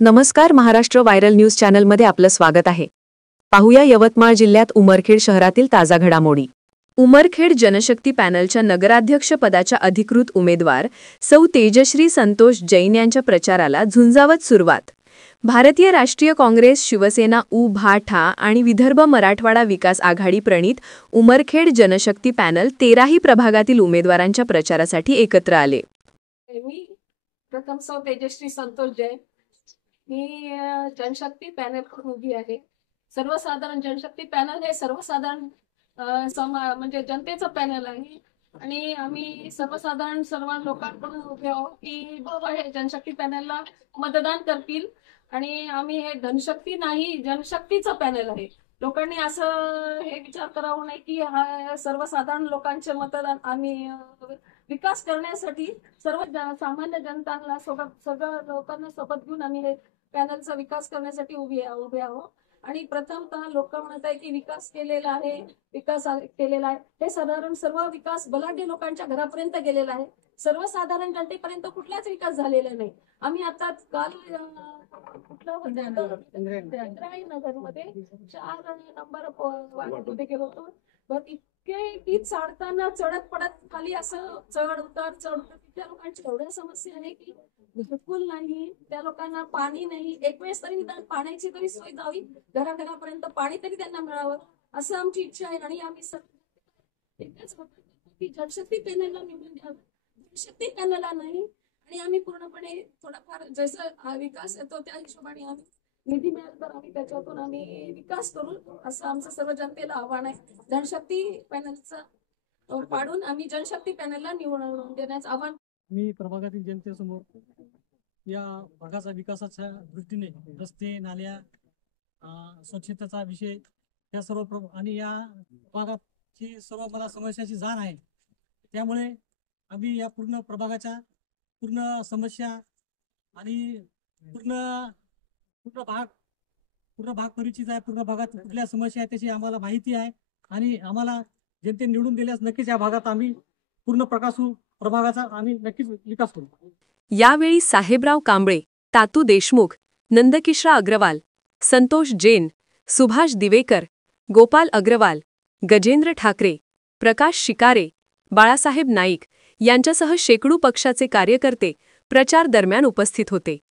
नमस्कार, Maharashtra viral news चॅनलमध्ये आपलं स्वागत आहे। पाहूया यवतमाळ जिल्ह्यात उमरखेड शहरातील ताजा घडामोडी। उमरखेड जनशक्ती पॅनलच्या नगराध्यक्ष पदाच्या अधिकृत उमेदवार सौ तेजश्री संतोष जैन यांच्या प्रचाराला झुंजावत सुरुवात। भारतीय राष्ट्रीय काँग्रेस, शिवसेना, उ-भा-ठा आणि विदर्भ मराठवाडा विकास आघाडी प्रणित उमरखेड जनशक्ती पॅनल 13ही प्रभागातील उमेदवारांच्या प्रचारासाठी एकत्र आले। मी प्रथम सौ तेजश्री संतोष जैन मी जनशक्ती पॅनल कडून उभी आहे। सर्वसाधारण जनशक्ती पॅनल हे सर्वसाधारण म्हणजे जनतेचं पॅनल आहे आणि आम्ही सर्वसाधारण सर्व लोकांकडून उभे आहोत की बाबा हे जनशक्ती पॅनलला मतदान करतील आणि आम्ही हे धनशक्ती नाही जनशक्तीचं पॅनल आहे। लोकांनी असं हे विचार करावं नाही की हा सर्वसाधारण लोकांचे मतदान आम्ही विकास करण्यासाठी सर्व सामान्य जनतांना सगळ्या लोकांना सोबत घेऊन आम्ही हे पॅनलचा विकास करण्यासाठी उभे आहोत। आणि प्रथमतः लोक म्हणत आहे की विकास केलेला आहे हे साधारण सर्व विकास बलाढ्य लोकांच्या घरापर्यंत गेलेला आहे, सर्वसाधारण जनतेपर्यंत कुठलाच विकास झालेला नाही। आम्ही आता काल इंद्रायणी नगर मध्ये 4 नंबर वार्डमध्ये गेलो होतो, पण इतके ती चढताना चढत पडत खाली असं चढ उतार त्या लोकांची एवढ्या समस्या आहे की बिलकुल नाही, त्या लोकांना पाणी नाही, एक वेळेस तरी निदान पाण्याची तरी सोय जावी, घराघरापर्यंत पाणी तरी त्यांना मिळावं असं आमची इच्छा आहे। आणि आम्ही एकच की जनशक्ती पॅनलला निवडून द्यावं, जनशक्ती पॅनलला नाही। आणि आम्ही पूर्णपणे थोडाफार जसं विकास येतो त्या हिशोबाने आम्ही निधी मिळाला तर आम्ही त्याच्यातून आम्ही विकास करू असं आमचं सर्व जनतेला आव्हान आहे। जनशक्ती पॅनलचं पाडून आम्ही जनशक्ती पॅनलला निवडून देण्याचं आव्हान मी प्रभागातील जनतेसमोर या भागाचा विकासाच्या दृष्टीने रस्ते, नाल्या, स्वच्छतेचा विषय या सर्व आणि या भागाची सर्व मला समस्याची जाण आहे, त्यामुळे आम्ही या पूर्ण प्रभागाच्या पूर्ण समस्या आणि पूर्ण भाग परिचित आहे। पूर्ण भागात कुठल्या समस्या आहेत त्याची आम्हाला माहिती आहे आणि आम्हाला जनते निवडून दिल्यास नक्कीच या भागात आम्ही पूर्ण प्रभागाचा आम्ही नक्कीच विकास करू। यावेळी साहेबराव कांबळे, तातू देशमुख, नंदकिशोर अग्रवाल, संतोष जैन, सुभाष दिवेकर, गोपाल अग्रवाल, गजेंद्र ठाकरे, प्रकाश शिकारे, बाळासाहेब नाईक यांच्यासह शेकडो पक्षाचे कार्यकर्ते प्रचार दरम्यान उपस्थित होते।